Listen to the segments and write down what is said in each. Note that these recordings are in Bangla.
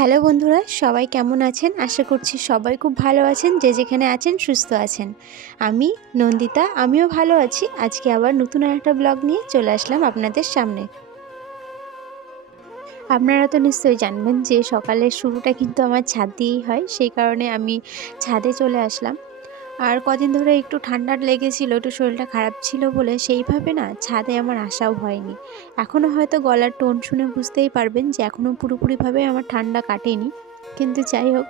হ্যালো বন্ধুরা, সবাই কেমন আছেন? আশা করছি সবাই খুব ভালো আছেন, যে যেখানে আছেন সুস্থ আছেন। আমি নন্দিতা, আমিও ভালো আছি। আজকে আবার নতুন একটা ব্লগ নিয়ে চলে আসলাম আপনাদের সামনে। আপনারা তো নিশ্চয়ই জানবেন যে সকালের শুরুটা কিন্তু আমার ছাদ দিয়েই হয়, সেই কারণে আমি ছাদে চলে আসলাম। আর কদিন ধরে একটু ঠান্ডা লেগেছিল, একটু শরীরটা খারাপ ছিল বলে সেইভাবে না ছাদে আমার আসাও হয়নি। এখনও হয়তো গলার টোন শুনে বুঝতেই পারবেন যে এখনও পুরোপুরিভাবে আমার ঠান্ডা কাটেনি। কিন্তু যাই হোক,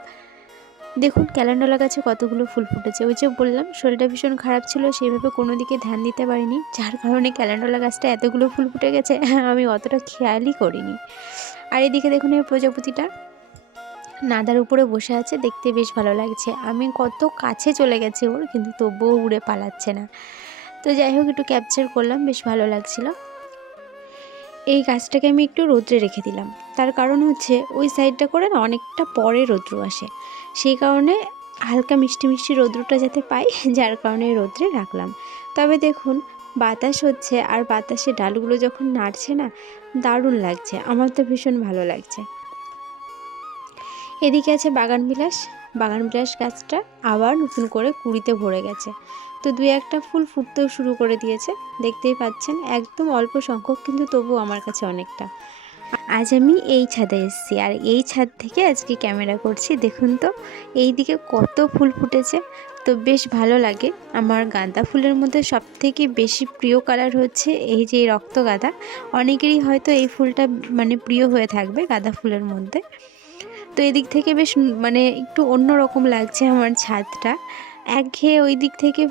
দেখুন ক্যালেন্ডার গাছে কতগুলো ফুল ফুটেছে। ওই যে বললাম, শরীরটা ভীষণ খারাপ ছিল, সেইভাবে কোনো দিকে ধ্যান দিতে পারিনি। যার কারণে ক্যালেন্ডার গাছটা এতগুলো ফুল ফুটে গেছে, আমি অতটা খেয়ালই করিনি। আর এদিকে দেখুন এই প্রজাপতিটা নাদার উপরে বসে আছে, দেখতে বেশ ভালো লাগছে। আমি কত কাছে চলে গেছি ওর, কিন্তু তবুও উড়ে পালাচ্ছে না। তো যাই হোক, একটু ক্যাপচার করলাম, বেশ ভালো লাগছিল। এই গাছটাকে আমি একটু রোদ্রে রেখে দিলাম। তার কারণ হচ্ছে, ওই সাইডটা করে না অনেকটা পরে রৌদ্র আসে। সেই কারণে হালকা মিষ্টি মিষ্টি রৌদ্রটা যাতে পাই, যার কারণে রোদ্রে রাখলাম। তবে দেখুন, বাতাস হচ্ছে, আর বাতাসে ডালগুলো যখন নাড়ছে না, দারুণ লাগছে। আমার তো ভীষণ ভালো লাগছে। এদিকে আছে বাগান বিলাস। বাগান বিলাস গাছটা আবার নতুন করে কুড়িতে ভরে গেছে। তো দুই একটা ফুল ফুটতেও শুরু করে দিয়েছে। দেখতেই পাচ্ছেন, একদম অল্প সংখ্যক, কিন্তু তবু আমার কাছে অনেকটা। আজ আমি এই ছাদে এসেছি, আর এই ছাদ থেকে আজকে ক্যামেরা করছি। দেখুন তো এই দিকে কত ফুল ফুটেছে। তো বেশ ভালো লাগে। আমার গাঁদা ফুলের মধ্যে সব থেকে বেশি প্রিয় কালার হচ্ছে এই যে রক্ত গাঁদা। অনেকেরই হয়তো এই ফুলটা মানে প্রিয় হয়ে থাকবে গাঁদা ফুলের মধ্যে। তো এদিক থেকে বেশ মানে একটু অন্য রকম লাগছে আমার ছাদটা। একঘেয়ে ওই দিক থেকে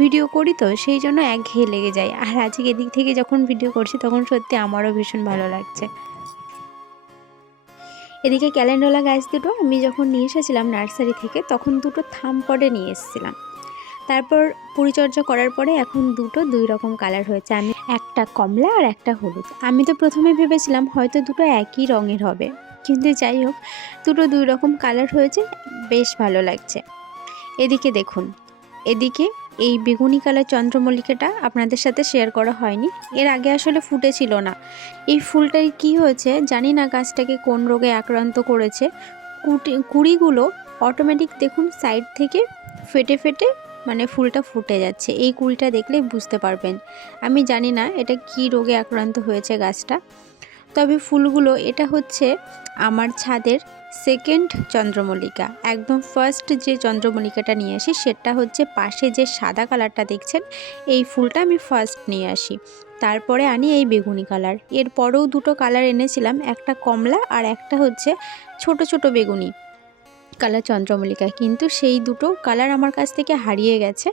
ভিডিও করি তো, সেই জন্য একঘেয়ে লেগে যায়। আর আজকে এদিক থেকে যখন ভিডিও করছি, তখন সত্যি আমারও ভীষণ ভালো লাগছে। এদিকে ক্যালেন্ডোলা গাছ দুটো আমি যখন নিয়ে এসেছিলাম নার্সারি থেকে, তখন দুটো থাম পডে নিয়ে এসেছিলাম। তারপর পরিচর্যা করার পরে এখন দুটো দুই রকম কালার হয়েছে। আমি একটা কমলা আর একটা হলুদ। আমি তো প্রথমে ভেবেছিলাম হয়তো দুটো একই রঙের হবে। কিন্তু যাই হোক, দুটো দুই রকম কালার হয়েছে, বেশ ভালো লাগছে। এদিকে দেখুন, এদিকে এই বেগুনি কালার চন্দ্রমল্লিকাটা আপনাদের সাথে শেয়ার করা হয়নি। এর আগে আসলে ফুটেছিল না। এই ফুলটাই কি হয়েছে জানি না গাছটাকে কোন রোগে আক্রান্ত করেছে। কুটি, কুড়িগুলো অটোমেটিক দেখুন সাইড থেকে ফেটে ফেটে মানে ফুলটা ফুটে যাচ্ছে। এই কুড়িটা দেখলে বুঝতে পারবেন। আমি জানি না এটা কি রোগে আক্রান্ত হয়েছে গাছটা। তবে ফুলগুলো, এটা হচ্ছে আমার ছাদের সেকেন্ড চন্দ্রমল্লিকা। একদম ফার্স্ট যে চন্দ্রমল্লিকাটা নিয়ে আসি, সেটা হচ্ছে পাশে যে সাদা কালারটা দেখছেন, এই ফুলটা আমি ফার্স্ট নিয়ে আসি। তারপরে আনি এই বেগুনি কালার এরপরেও দুটো কালার এনেছিলাম, একটা কমলা আর একটা হচ্ছে ছোট ছোট বেগুনি কালার চন্দ্রমল্লিকা। কিন্তু সেই দুটো কালার আমার কাছ থেকে হারিয়ে গেছে।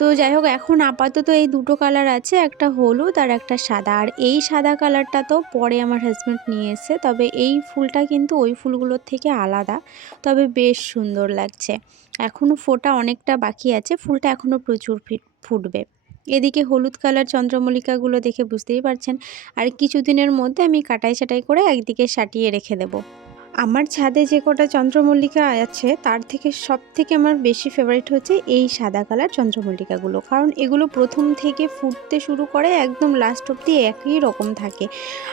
তো যাই হোক, এখন আপাতত এই দুটো কালার আছে, একটা হলুদ আর একটা সাদা। আর এই সাদা কালারটা তো পরে আমার হাজব্যান্ড নিয়ে এসে তবে এই ফুলটা কিন্তু ওই ফুলগুলোর থেকে আলাদা, তবে বেশ সুন্দর লাগছে। এখনও ফোটা অনেকটা বাকি আছে, ফুলটা এখনও প্রচুর ফুটবে। এদিকে হলুদ কালার চন্দ্রমল্লিকাগুলো দেখে বুঝতেই পারছেন। আর কিছুদিনের মধ্যে আমি কাটাই ছাটাই করে একদিকে সাটিয়ে রেখে দেবো। আমার ছাদে যে কটা চন্দ্রমল্লিকা আছে, তার থেকে সব থেকে আমার বেশি ফেভারিট হচ্ছে এই সাদা কালার চন্দ্রমল্লিকাগুলো। কারণ এগুলো প্রথম থেকে ফুটতে শুরু করে একদম লাস্ট অব্দি একই রকম থাকে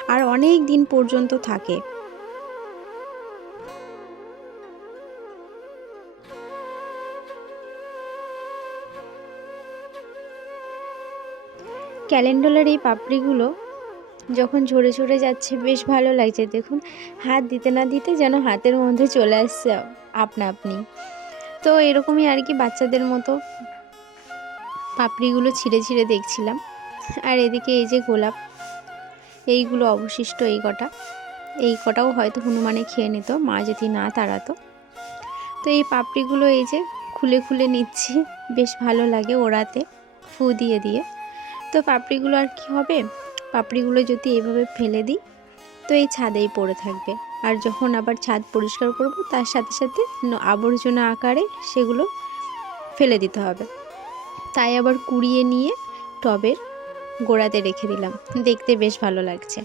আর অনেক দিন পর্যন্ত থাকে। ক্যালেন্ডলার এই পাপড়িগুলো যখন ঝরে ঝরে যাচ্ছে, বেশ ভালো লাগছে। দেখুন, হাত দিতে না দিতে যেন হাতের মধ্যে চলে আসছে আপনা আপনি। তো এরকমই আর কি বাচ্চাদের মতো পাপড়িগুলো ছিঁড়ে ছিঁড়ে দেখছিলাম। আর এদিকে এই যে গোলাপ, এইগুলো অবশিষ্ট এই কটা। এই কটাও হয়তো হনুমানে খেয়ে নিত, মা যদি না তাড়াতো। তো এই পাপড়িগুলো এই যে খুলে খুলে নিচ্ছি, বেশ ভালো লাগে ওড়াতে, ফু দিয়ে দিয়ে। তো পাপড়িগুলো আর কি হবে? পাপড়িগুলো যদি এভাবে ফেলে দিই, তো এই ছাদেই পড়ে থাকবে। আর যখন আবার ছাদ পরিষ্কার করব, তার সাথে সাথে আবর্জনা আকারে সেগুলো ফেলে দিতে হবে। তাই আবার কুড়িয়ে নিয়ে টবের গোড়াতে রেখে দিলাম। দেখতে বেশ ভালো লাগছে।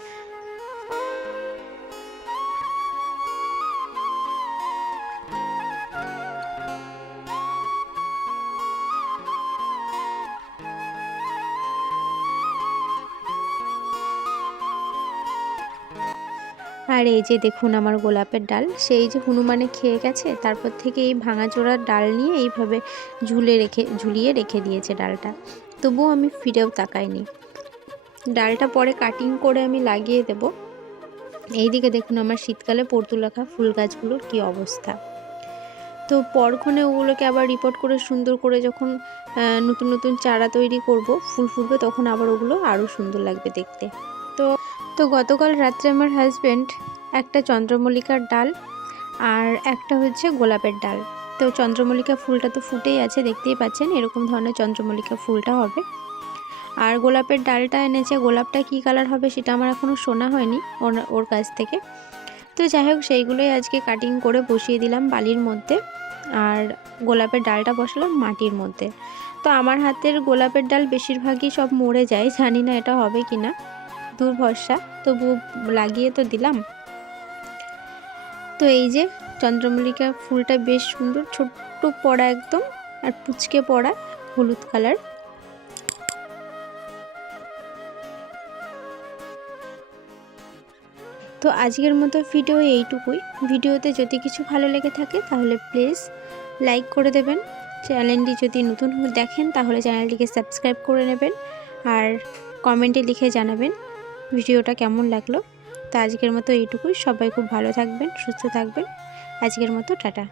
আর এই যে দেখুন আমার গোলাপের ডাল, সেই যে হনুমানে খেয়ে গেছে, তারপর থেকে এই ভাঙাচোরার ডাল নিয়ে এইভাবে ঝুলে রেখে, ঝুলিয়ে রেখে দিয়েছে ডালটা। তবুও আমি ফিরেও তাকাইনি। ডালটা পরে কাটিং করে আমি লাগিয়ে দেব। এইদিকে দেখুন আমার শীতকালে পর্তুলাখা ফুল গাছগুলোর কী অবস্থা। তো পরক্ষণে ওগুলোকে আবার রিপোর্ট করে সুন্দর করে যখন নতুন নতুন চারা তৈরি করব, ফুল ফুটবে তখন আবার ওগুলো আরও সুন্দর লাগবে দেখতে। তো গতকাল রাত্রে আমার হাজব্যান্ড একটা চন্দ্রমল্লিকার ডাল আর একটা হচ্ছে গোলাপের ডাল। তো চন্দ্রমল্লিকা ফুলটা তো ফুটেই আছে, দেখতেই পাচ্ছেন এরকম ধরনের চন্দ্রমল্লিকা ফুলটা হবে। আর গোলাপের ডালটা এনেছে, গোলাপটা কী কালার হবে সেটা আমার এখনও শোনা হয়নি ওর ওর কাছ থেকে। তো যাই হোক, সেইগুলোই আজকে কাটিং করে বসিয়ে দিলাম বালির মধ্যে আর গোলাপের ডালটা বসালাম মাটির মধ্যে। তো আমার হাতের গোলাপের ডাল বেশিরভাগই সব মরে যায়, জানি না এটা হবে কি না দূর ভরসা তবু লাগিয়ে তো দিলাম। তো এই যে চন্দ্রমল্লিকা ফুলটা বেশ সুন্দর, ছোট্ট পড়া একদম, আর পুচকে পড়া হলুদ কালার। তো আজকের মতো ভিডিও এইটুকুই। ভিডিওতে যদি কিছু ভালো লেগে থাকে তাহলে প্লিজ লাইক করে দেবেন। চ্যানেলটি যদি নতুন দেখেন তাহলে চ্যানেলটিকে সাবস্ক্রাইব করে নেবেন। আর কমেন্টে লিখে জানাবেন ভিডিওটা কেমন লাগল তা আজকের মতো এইটুকুই। সবাই খুব ভালো থাকবেন, সুস্থ থাকবেন। আজকের মতো টাটা।